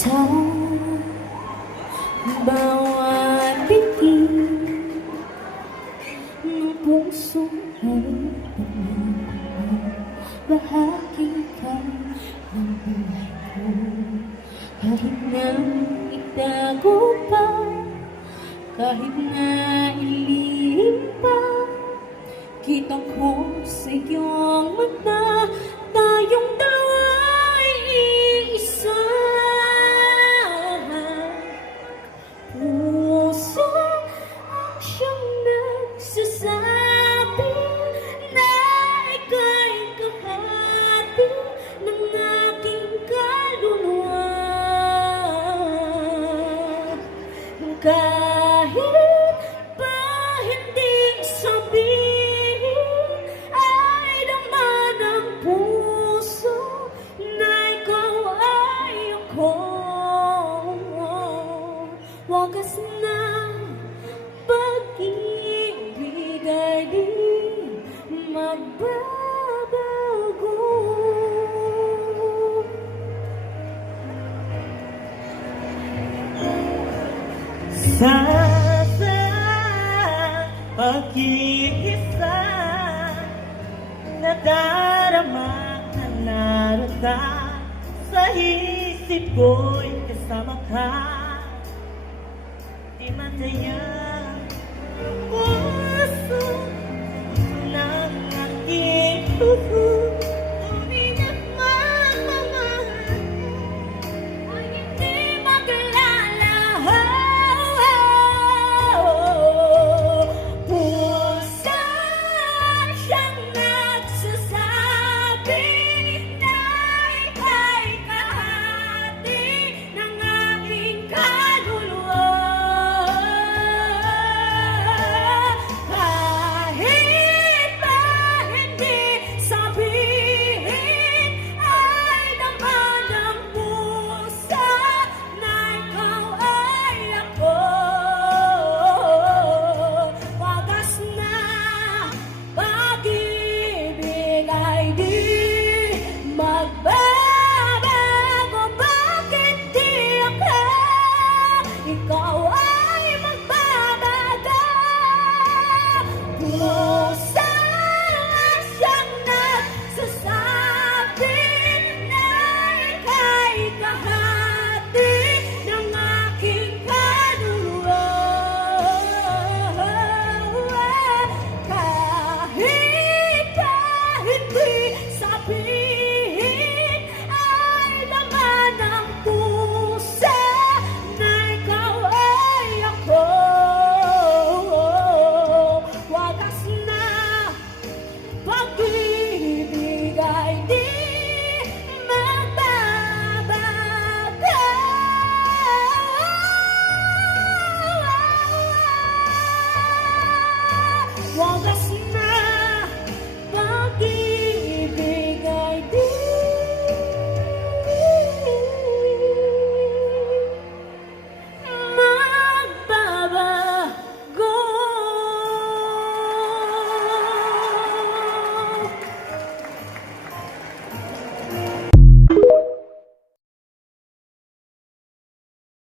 Sa bawat bitin ng puso ay bahagi ka ng buhay ko. Kahit na itago pa, kahit na ilihim pa, kita ko sa iyong mata, tayong dalawa'y iisa. Puso ang siyang nagsasabi na ika'y kahati ng aking kaluluwa. Kahit pa hindi sabihin, ay naman ang puso na ikaw ay ako. Wagas na pag-ibig ay di magbabago. Sa pag-iisa, nadarama ka narata, sa isip ko'y kasama ka. Di matayang puso ng aking puso, tunay na magmamahal Ay hindi maglalaho. Puso siyang nagsasabi na ika'y kahati ng aking kaluluwa. Kahit pa hindi sabihin, ay naman ang puso na ikaw ay ako. Wagas na pag-ibig ay di magbabago. Bakit di ako? Ikaw ay magbabago. Puso siyang nagsasabi na ika'y kahati ng aking kaluluwa. Kahit pa hindi sabihin, ay laman ng puso na ikaw ay ako. Wagas na pag-ibig ay di magbabago. Wagas